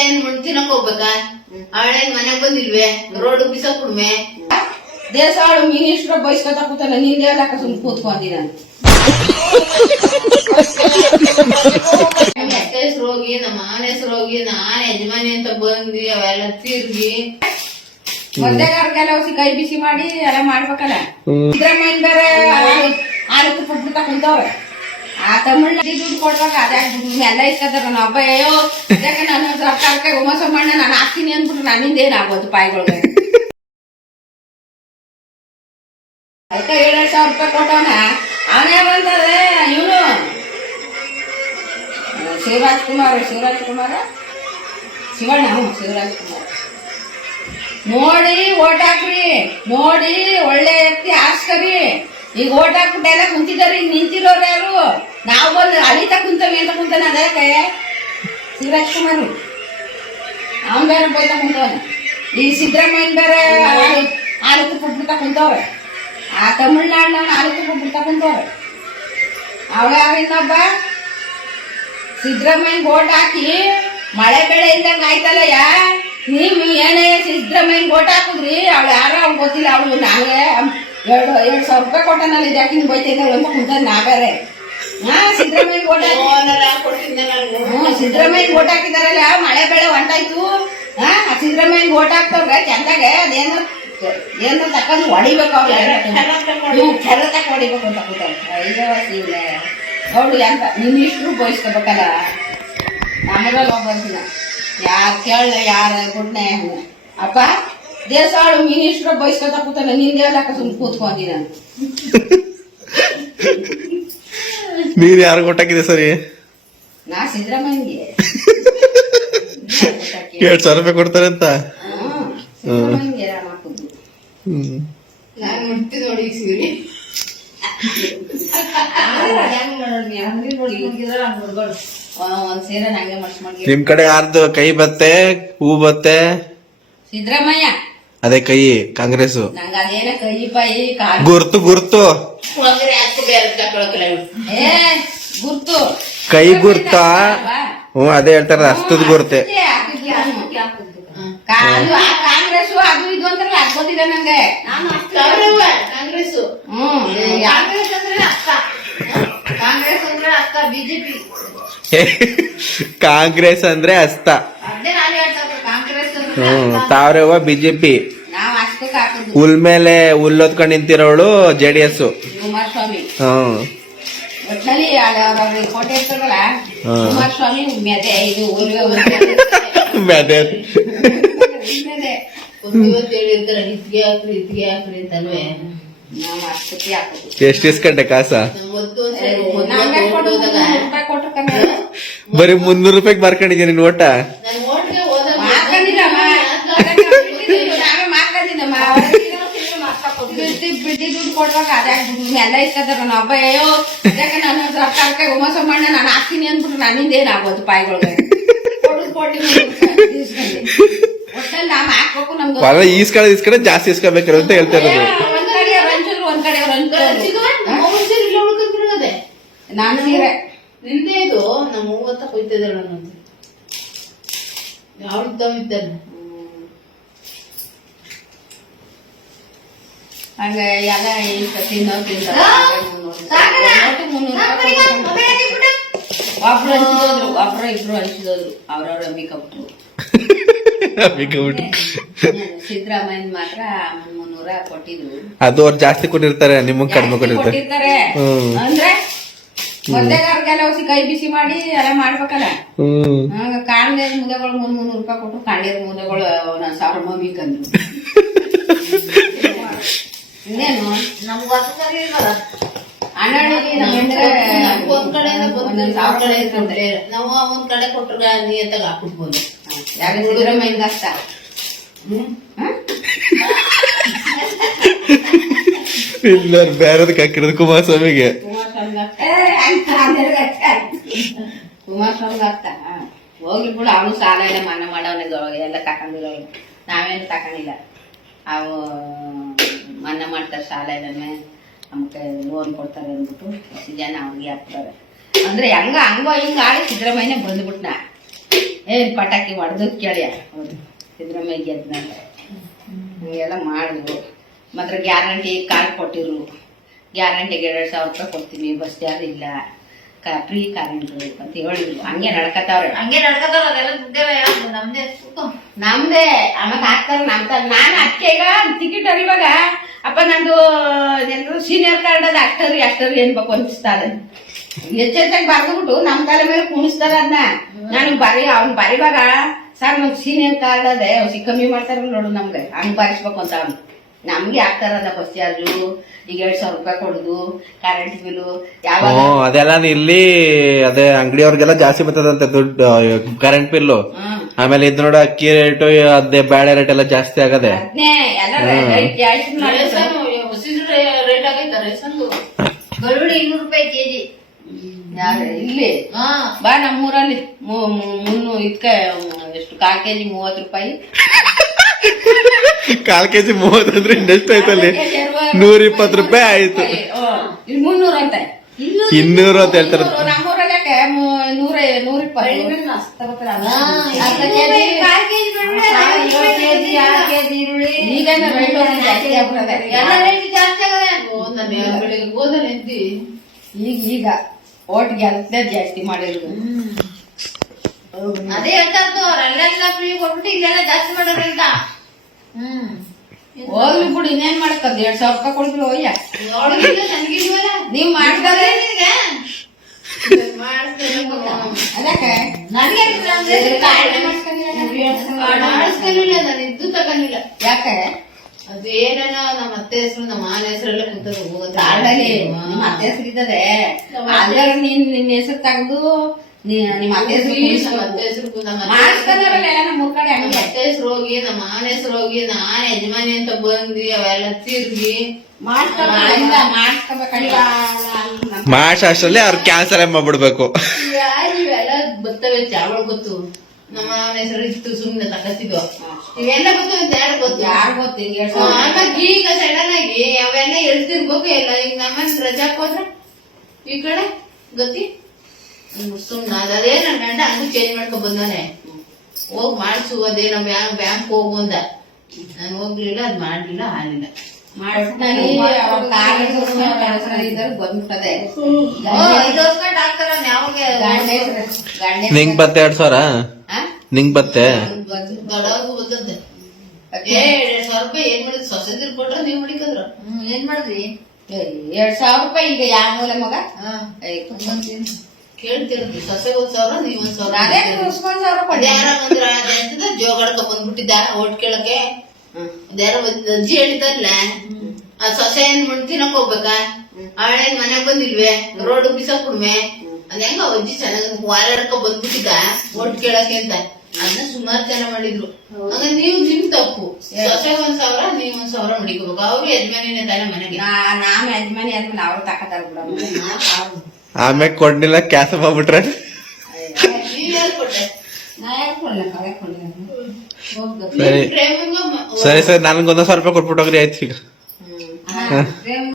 ಏನ್ ತಿನ್ನಕ್ ಹೋಗ್ಬೇಕಾ? ಅವಳೇನ್ ಮನೆಗ್ ಬಂದಿಲ್ವೇ? Road ಬಿಸಾಕ್ ಕುಡ್ಮೆ ದೇಸಾಳು minister ಬಯಸ್ಕೊತಾ ಕೂತಾನ. ನಿಂದೆ ಎಲ್ಲ ಸುಮ್ ಕೂತ್ಕೊಂಡಿ ನಾನು ಹೆಸರು ಹೋಗಿ ನಮ್ಮ ಮಾವನ ಹೆಸರು ಹೋಗಿ ನಾನ್ ಯಜಮಾನಿ ಅಂತ ಬಂದಿ ಅವೆಲ್ಲ ತಿರ್ಗಿ ಮೊದಲೆಲ್ಲ ಕೈ ಬಿಸಿ ಮಾಡಿ ಎಲ್ಲ ಮಾಡ್ಬೇಕಲ್ಲ. ಸಿದ್ದರಾಮಯ್ಯ ಬೇರೆ ಆರೋಗ್ಯ ಕೊಟ್ಬಿಡ್ತಾ ಕುಂತವ್ರೆ. ಆ ತಮಿಳ್ನಾಡಿ ದುಡ್ಡು ಕೊಡ್ಬೇಕ ಅದೇ ಎಲ್ಲ ಇಸ್ಕತಾರ. ನಾನು ಹಬ್ಬ ಅಯ್ಯೋ ಯಾಕೆ ನಾನು ಸರ್ಕಾರಕ್ಕೆ ಉಮಾಸ ಮಣ್ಣ ನಾನು ಹಾಕ್ತೀನಿ ಅಂದ್ಬಿಟ್ರು ನನ್ನಿಂದ ಏನಾಗೋದು ಪಾಯಿಗಳಿಗೆ. ಅದಕ್ಕೆ 7,000 ರೂಪಾಯಿ ಕೊಟ್ಟವನ ಅವನೇ ಬಂದರೆ ಇವನು ಶಿವರಾಜ್ ಕುಮಾರ್ ನೋಡಿ ಓಟ್ ಹಾಕ್ರಿ, ನೋಡಿ ಒಳ್ಳೆ ವ್ಯಕ್ತಿ ಆಸ್ಕರಿ. ಈಗ ಓಟ್ ಹಾಕ್ಬಿಟ್ಟು ಎಲ್ಲ ಕುಂತಿದ್ದಾರೆ. ಈಗ ನಿಂತಿರೋರು ಯಾರು? ನಾವು ಬಂದು ಅಲಿತಾ ಕುಂತವಿ ಅಂತ ಕುಂತಾನೆ. ಅದಕ್ಕೆ ಶಿವರಾಜ್ ಕುಮಾರ್ ಅವನ್ ಬೇರೆ ಬೈತಾ ಕುಂತವನೆ. ಈ ಸಿದ್ದರಾಮಯ್ಯ ಬೇರೆ ಆರೋಗ್ಯ ಕೊಟ್ಬಿಡ್ತಾ ಕುಂತವ್ರೆ. ಆ ತಮಿಳ್ನಾಡಿನ ಆರೋಗ್ಯ ಕೊಟ್ಬಿಡ್ತಾ ಕುಂತವ್ರೆ. ಅವಳ ಇನ್ನೊಬ್ಬ ಸಿದ್ದರಾಮಯ್ಯ ಓಟ್ ಹಾಕಿ ಮಳೆ ಬೆಳೆ ಇಲ್ದಂಗ ಆಯ್ತಲ್ಲ. ನೀವ್ ಏನೇ ಸಿದ್ದರಾಮಯ್ಯ ಓಟ್ ಹಾಕುದ್ರಿ? ಅವಳು ಯಾರ ಅವ್ಳು ಗೊತ್ತಿಲ್ಲ. ಅವಳು ನಾವೇ 2,000 ರೂಪಾಯಿ ಕೊಟ್ಟನಲ್ಲ, ಇದ್ಯಾಕೆ ಹಿಂಗ್ ಬೈತೈತೆ ಅಂತ ಕುಂತ ನಾ ಬೇರೆ. ಸಿದ್ದರಾಮಯ್ಯ ಓಟ್ ಹಾಕಿದಾರಲ್ಲ, ಮಳೆ ಬೆಳೆ ಹೊಂಟಾಯ್ತು. ಸಿದ್ದರಾಮಯ್ಯ ಓಟ್ ಹಾಕ್ತವ್ರೆ ಚಂದಾಗೆ. ಅದೇನೋ ತಕ್ಕಂದು ಹೊಡಿಬೇಕು. ಅವ್ರು ಕೆಲ ತಕ್ಕ ಹೊಡಿಬೇಕು ಅಂತ ಕೂತಾರೆ. ಅವಳು ಎಂತ ಮಿನಿಸ್ಟ್ರು ಬಯಸ್ಕೋಬೇಕಲ್ಲ. ನಮ್ಮದ್ರಲ್ಲಿ ಒಬ್ಬಂತಿನ ಯಾರು ಕೇಳ ಯಾರ ಗುಡ್ನೆ ಅಪ್ಪ ದೇಸಾಳು ಮಿನಿಸ್ಟ್ರು ಬಯಸ್ಕೊತಾ ಕೂತಾನೆ. ನಿಂದೆ ಎಲ್ಲ ಸುಮ್ ಕೂತ್ಕೊಂಡಿ ನಾನು. ನೀರ್ ಯಾರು ಕೊಟ್ಟಾಕಿದೆ ಸರಿ? ನಾ ಸಿದ್ದರಾಮಯ್ಯಗೆ 7,000 ರೂಪಾಯಿ ಕೊಡ್ತಾರೆ ಅಂತ. ಸಿದ್ದರಾಮಯ್ಯಗೆ ಹಾಕುದು ನಾನು ಮುಟ್ಟಿ ನೋಡಿ ಸೀರೆ ಒಂದ್ ಸೇರೆ ನಂಗೆ ಮರ್ಚ್ ಮಾಡಿ. ನಿಮ್ ಕಡೆ ಯಾರ್ದು ಕೈ ಬತ್ತೆ ಹೂ ಬತ್ತೆ? ಸಿದ್ದರಾಮಯ್ಯ ಅದೇ ಕೈ ಕಾಂಗ್ರೆಸ್. ನಂಗ ಅದೇನ ಕೈ ಪೈ ಗುರ್ತು ಗುರ್ತು ಕೈ ಗುರ್ತ. ಅದೇ ಹೇಳ್ತಾರ ಹಸ್ತದ ಗುರ್ತೆ. ಕಾಂಗ್ರೆಸ್ ಅದು ಇದು ಅಂತಾರಲ್ಲ ಅದ್ ಗೊತ್ತಿದೆ ನಂಗೆ. ಕಾಂಗ್ರೆಸ್ ಕಾಂಗ್ರೆಸ್ ಅಂದ್ರೆ ಅಕ್ಕ ಬಿಜೆಪಿ. ಕಾಂಗ್ರೆಸ್ ಅಂದ್ರೆ ಹಸ್ತ. ಅದೇ ನಾನು ಹೇಳ್ತಾ ಕಾಂಗ್ರೆಸ್ ತಾವ್ರೇವ ಬಿಜೆಪಿ. ನಾವ್ ಅಷ್ಟಕ್ಕೆ ಹಾಕುದು. ಹುಲ್ ಮೇಲೆ ಹುಲ್ಲೊತ್ಕೊಂಡ್ ನಿಂತಿರೋಳು JDS. ಕುಮಾರಸ್ವಾಮಿ ಹ್ಮ್ ಒಟ್ನಲ್ಲಿ ಕೋಟೆ ಇರ್ತದಲ್ಲ ಕುಮಾರಸ್ವಾಮಿ ಮೆದೆ ಇದು ಮೆದೆ ಹೇಳಿರ್ತಾರೆ ಇದ್ಗೆ ಹಾಕ್ರಿ ಅಂತಲ್ವೇ. ನಾವ್ ಅಷ್ಟಕ್ಕೆ ಹಾಕೋದು. ಎಷ್ಟು ಇಸ್ಕೊಂಡೆ ಕಾಸ? ಕೊಟ್ಟ ಬರೀ 300 ರೂಪಾಯಿಗೆ ಮಾರ್ಕೊಂಡಿದ್ದೀನಿ ನೀನ್ ಓಟ. ಬಿಟ್ಟಿ ದುಡ್ಡು ಕೊಡ್ಬೇಕು ಅದೇ ಎಲ್ಲ ಇಸ್ಕತಾರ. ನಾನು ಹಬ್ಬ ಅಯ್ಯೋ ಯಾಕೆ ನಾನು ಸರ್ಕಾರಕ್ಕೆ ಉಮಾಸ ಮಣ್ಣ ನಾನು ಹಾಕ್ತೀನಿ ಅಂದ್ಬಿಟ್ರು ನನ್ನಿಂದ ಏನಾಗೋದು ಪಾಯಿಗಳಿಗೆ. ಒಟ್ಟಲ್ಲಿ ನಾವ್ ಹಾಕ್ಬೇಕು. ನಮ್ಗೆ ಈಸ್ಕೊಂಡೆ ಜಾಸ್ತಿ ಇಸ್ಕೋಬೇಕು ಅಂತ ಹೇಳ್ತಾ ಇರೋದು. ಒಂದ್ ಕಡೆ ನಾನು ಸೀರೆ ನಿಂದೆ ಇದು ನಮ್ಮ ಹೂವತ್ತ ಕೊಯ್ತಿದ್ದಾಳ ಅನ್ನೋದು ಯಾವ ಇದ್ದಾನೆ. ಹಂಗ ಎಲ್ಲ ತಿನ್ನೋ ಒಬ್ರು ಇಬ್ರು ಹಂಚಿದೋದ್ರು ಅವ್ರವ್ರ ಅಂಬಿಕಬಿಟ್ರು. ಸಿದ್ದರಾಮಯ್ಯ ಮಾತ್ರ 300 ಕೊಟ್ಟಿದ್ರು. ಅದು ಅವ್ರು ಜಾಸ್ತಿ ಕೊಟ್ಟಿರ್ತಾರೆ, ನಿಮಗ್ ಕಡಿಮೆ ಕೊಟ್ಟಿರ್ತಾರೆ. ಅಂದ್ರೆ ಮೊದಲೆಲ್ಲ ಕೈ ಬಿಸಿ ಮಾಡಿ ಎಲ್ಲ ಮಾಡ್ಬೇಕಲ್ಲ. ಕಾಂಡೇರ್ ಮುದೆಗಳು 300 ರೂಪಾಯಿ ಕೊಟ್ಟು ಕಾಂಡೇರ್ ಮುದೆಗಳು 1,000 ಮಮ್ಮಿ ಕಂದ್ರು. ಇನ್ನೇನು ನಮ್ಗ ಒಂದ್ ಕಡೆ ನಾವು ಒಂದ್ ಕಡೆ ಕೊಟ್ರ ನೀಯತ್ತಾಗ ಹಾಕ್ಬಿಡ್ಬೋದು. ಯಾರು ಸಿದ್ದರಾಮಯ್ಯ ಅಷ್ಟ ಬೇರೆದಕ್ಕೆ ಹಾಕಿರೋದು ಕುಮಾರಸ್ವಾಮಿಗೆ. ಕುಮಾರಸ್ವಾಮಿ ಆಗ್ತಾ ಹೋಗ್ಲಿ ಬಿಡು. ಅವನು ಸಾಲ ಎಲ್ಲ ಮನ್ನಾ ಮಾಡವನೆ ಎಲ್ಲ ತಕೊಂಡಿರೋ. ನಾವೇನು ತಕೊಂಡಿಲ್ಲ. ಅವು ಮನ್ನಾ ಮಾಡ್ತಾರೆ ಸಾಲ ಎಲ್ಲನೇ. ನಮ್ಗೆ ಲೋನ್ ಕೊಡ್ತಾರೆ ಅಂದ್ಬಿಟ್ಟು ಜನ ಅವ್ರಿಗೆ ಹಾಕ್ತಾರೆ. ಅಂದ್ರೆ ಹಂಗೋ ಹಿಂಗ ಆಡಿ ಸಿದ್ದರಾಮಯ್ಯ ಬಂದ್ಬಿಟ್ನ. ಪಟಾಕಿ ಹೊಡೆದು ಕೇಳಿಯ ಹೌದು ಸಿದ್ದರಾಮಯ್ಯ ಗೆದ್ನಂತ ಹಂಗೆಲ್ಲ ಮಾಡಿದ್ರು ಮಾತ್ರ ಗ್ಯಾರಂಟಿ ಕಾರ್ಡ್ ಕೊಟ್ಟಿರು ಗ್ಯಾರಂಟಿಗೆ 2,000 ರೂಪಾಯಿ ಕೊಡ್ತೀನಿ ಬಸ್ ಚಾರ್ಜ್ ಇಲ್ಲ ಫ್ರೀ ಕರೆಂಟ್ ಅಂತ ಹೇಳಿದ್ರು ಹಂಗೆ ನಡ್ಕತಾವ್ರೆ ಅದೆಲ್ಲ ದುಡ್ಡೇವ ನಮ್ದೇ ನಮ್ದೇ ಆಮೇಲೆ ಹಾಕ್ತಾರ ನಾನು ಅದಕ್ಕೆ ಈಗ ಟಿಕೆಟ್ ಇವಾಗ ಅಪ್ಪ ನಂದು ಸೀನಿಯರ್ ಕಾರ್ಡ್ ಅದು ಅಷ್ಟರಿ ಅನ್ಬೇಕು ಅನಿಸ್ತಾರೆ ಹೆಚ್ಚೆಚ್ಚಾಗಿ ಬರ್ದ್ಬಿಟ್ಟು ನಮ್ ತಲೆ ಮೇಲೆ ಕುಣಿಸ್ತಾರ ಅದನ್ನ ನನಗ್ ಅವ್ನ್ ಬರಿವಾಗ ಸರ್ ನಮ್ಗೆ ಸೀನಿಯರ್ ಕಾರ್ಡ್ ಅದೇ ಕಮ್ಮಿ ಮಾಡ್ತಾರ ನೋಡು ನಮ್ಗೆ ಹಂಗ್ ಬಾರಿಸ್ಬೇಕು ಅಂತ ಅವ್ನು ನಮ್ಗೆ ಹಾಕ್ತಾರದ ಬಸ್ ಚಾರ್ಜು ಈಗ 2,000 ರೂಪಾಯಿ ಕೊಡುದು ಕರೆಂಟ್ ಬಿಲ್ಲು ಯಾವಾಗ ಅದೆಲ್ಲ ಇಲ್ಲಿ ಅದೇ ಅಂಗಡಿಯವ್ರಿಗೆಲ್ಲ ಜಾಸ್ತಿ ಬರ್ತದಂತೆ ದುಡ್ಡು ಕರೆಂಟ್ ಬಿಲ್ಲು ಆಮೇಲೆ ಇದ್ ನೋಡ ಅಕ್ಕಿ ರೇಟ್ ಅದೇ ಬ್ಯಾಳೆ ರೇಟ್ ಎಲ್ಲ ಜಾಸ್ತಿ ಆಗದೆ ಅದ್ನೇ ಎಲ್ಲ rate ಜಾಸ್ತಿ ಮಾಡ್ತಾರೆ. ರೇಟ್ ಆಗೈತ ರೇಷನ್ದು ಬೆಳ್ಳುಳ್ಳಿ 200 ರೂಪಾಯಿ ಕೆಜಿ ಇಲ್ಲಿ ಬಾ ನಮ್ಮೂರಲ್ಲಿ ಇದಕ್ಕೆ ಎಷ್ಟು 4 kg 30 ರೂಪಾಯಿ 4 kg 30 ಅಂದ್ರೆ ಇನ್ನೆಷ್ಟು ಆಯ್ತಲ್ಲಿ 120 ರೂಪಾಯಿ ಆಯ್ತು ಇಲ್ಲಿ 300 ಅಂತ 200 ಅಂತ ಹೇಳ್ತಾರ ನಮ್ಮೂರಲ್ಲಿ ಯಾಕೆ 120 ಈಗ ಜಾಸ್ತಿ ಆಗ್ಬಿಡದೆ ಎಲ್ಲ ರೇಟ್ ಜಾಸ್ತಿ ಆಗದೆ ಬೆಳಿಗ್ಗೆ ಹೋದಲ್ಲಿ ಎಂತಿ ಈಗ ಓಟ್ ಗೆಲ್ತೆ ಜಾಸ್ತಿ ಮಾಡಿರೋದು ಅದೇ ಹೇಳ್ತಾರ್ದು ಅವ್ರೆಲ್ಲ ಫ್ರೀ ಕೊಟ್ಬಿಟ್ಟು ಇಲ್ಲೆಲ್ಲ ಜಾಸ್ತಿ ಮಾಡೋರು ಅಂತ ಹೋಗ್ಲಿ ಬಿಡು ಇನ್ನೇನ್ ಮಾಡಕ್ಕದ 2,000 ರೂಪಾಯಿ ಕೊಡ್ಬಿಡು ಹೋಯ್ಯ ಅವಳಿಗಿಲ್ಲ ನನಗಿಲ್ವಲ್ಲ ನೀವ್ ಮಾಡ್ತಾರೆ ಅದಕ್ಕೆ ನನಗೆ ಮಾಡಿಸ್ಕೊಂಡಿಲ್ಲ ನಾನು ಇದ್ದು ತಗೊಂಡಿಲ್ಲ ಯಾಕೆ ಅದು ಏನೇನೋ ನಮ್ಮ ಅತ್ತೆ ಹೆಸರು ನಮ್ಮ ಮಾನ ಹೆಸರೆಲ್ಲ ಕುಂತದ ಹೋಗುತ್ತೆ ಕಾಡಲ್ಲಿ ನಿಮ್ಮ ಅತ್ತೆ ಹೆಸರು ಇದ್ದದೆ ಅದ್ರಾಗ ನಿನ್ನ ಹೆಸರು ತೆಗ್ದು ನಿಮ್ಮ ಅತ್ತೆ ಹೆಸರು ನಮ್ಮ ಅತ್ತೆ ಹೆಸರು ಮಾಡ್ಸ್ಕೊಂಡಾರಲ್ಲ ಎಲ್ಲ ನಮ್ಮ ಊರ್ ಕಡೆ ನಮ್ಮ ಹಂಗೆ ಅತ್ತೆ ಹೆಸರು ಹೋಗಿ ನಮ್ಮ ಮಾನ ಹೆಸರು ಹೋಗಿ ನಾನ್ ಯಜಮಾನಿ ಅಂತ ಬಂದ್ವಿ ಅವೆಲ್ಲ ತಿರ್ಗಿ ಮಾರ್ಚ್ ಅಷ್ಟರಲ್ಲಿ ಅವ್ರು ಕ್ಯಾನ್ಸಲ್ ಮಾಡ್ಬಿಡ್ಬೇಕು ಇವೆಲ್ಲ ಬರ್ತವೆ ಚಾವಳ ಗೊತ್ತು ನಮ್ಮ ಮಾವನ ಹೆಸರು ಇತ್ತು ಸುಮ್ನೆ ತಕತಿದ್ವು ಇವೆಲ್ಲ ಗೊತ್ತು ಯಾರು ಗೊತ್ತು ಯಾರು ಗೊತ್ತು ಆವಾಗ ಈಗ ಸಡನ್ ಆಗಿ ಅವೆಲ್ಲ ಹೇಳ್ತಿರ್ಬೇಕು ಎಲ್ಲ ಈಗ ನಮ್ಮನ್ ರಜಾಕ್ ಹೋದ್ರ ಈ ಕಡೆ ಗೊತ್ತಿ ಸುಮ್ನ ಅದೇ ನನ್ ಗಂಡ ಹಂಗು ಚೇಂಜ್ ಮಾಡ್ಕೊಂಡ್ ಬಂದವನೆ ಹೋಗ್ ಮಾಡ್ಸು ಅದೇನೋ ಬ್ಯಾಂಕ್ ಹೋಗು ಅಂದ ನಾನು ಹೋಗ್ಲಿಲ್ಲ ಅದ್ ಮಾಡ್ಲಿಲ್ಲ ಆಗ್ಲಿಲ್ಲ ಬಂದ್ಬಿಟ್ಟದೆ ನಿಂಗ್ ಬತ್ತೆ 2,000 ನಿಂಗ್ ಬತ್ತೆ ದೊಡ್ಡವ್ರಿಗೂ ಬರ್ತದೆ 2,000 ರೂಪಾಯಿ ಏನ್ ಮಾಡಿದ್ ಸೊಸೆದಿರ್ ಕೊಟ್ರ ನೀವ್ ಮಡಿಕಂದ್ರ ಏನ್ ಮಾಡಿದ್ರಿ 2,000 ರೂಪಾಯಿ ಈಗ ಯಾವ ಮೂಲೆ ಮಗ ಕೇಳ್ತಿರದು ಸೊಸೆಗೆ 1,000 ನೀವ್ 1,000 ಅದೇ 1,000 ಯಾರ ಬಂದ್ರ ಜೋಗಾಡ್ಕ ಬಂದ್ಬಿಟ್ಟಿದ್ದ ಓಟ್ ಕೇಳಕ್ಕೆ ಅದ್ಯಾರೋ ಅಜ್ಜಿ ಹೇಳಿದಾರಲ್ಲ ಆ ಸೊಸೆ ಏನ್ ತಿನ್ನಕ್ ಹೋಗ್ಬೇಕಾ ಅವಳೇನ್ ಮನೆಗ್ ಬಂದಿಲ್ವೇ ರೋಡ್ ಬಿಸಾಕ್ ಬಿಡ್ಮೆ ಅದ್ ಹೆಂಗ ಅಜ್ಜಿ ಚೆನ್ನಾಗಿ ವಾರಾಡ್ಕ ಬಂದ್ಬಿಟ್ಟಿದ್ದ ಓಟ್ ಕೇಳಕ್ಕೆ ಅಂತ ಅದನ್ನ ಸುಮಾರು ಜನ ಮಾಡಿದ್ರು ಹಂಗ ನೀವು ನಿಮ್ ತಪ್ಪು ಸೊಸೆ 1,000 ನೀವ್ 1,000 ಮಡಿಕೋಬೇಕು ಅವ್ರು ಯಜಮಾನಿನೇ ತಾನೆ ಮನೆಗೆ ನಾವ್ ಯಜಮಾನಿ ಆದ್ಮೇಲೆ ಅವ್ರು ತಕತಾರ ಬಿಡ ಆಮೇಲೆ ಕೊಡ್ಲಿಲ್ಲ ಕ್ಯಾಸ ಮಾಡ್ಬಿಟ್ರೆ ನೀವ್ ಯಾರು ಕೊಟ್ಟೆ ನಾ ಯಾಕೆ ಕೊಡ್ಲ ಕಳೆ ಕೊಡ್ಲ ಸರಿ ಸರಿ ಸರಿ ನನ್ಗೊಂದ್ 1,000 ರೂಪಾಯಿ ಕೊಟ್ಬಿಟ್ಟು ಹೋಗ್ರಿ ಆಯ್ತು ಈಗ ಪ್ರೇಮ್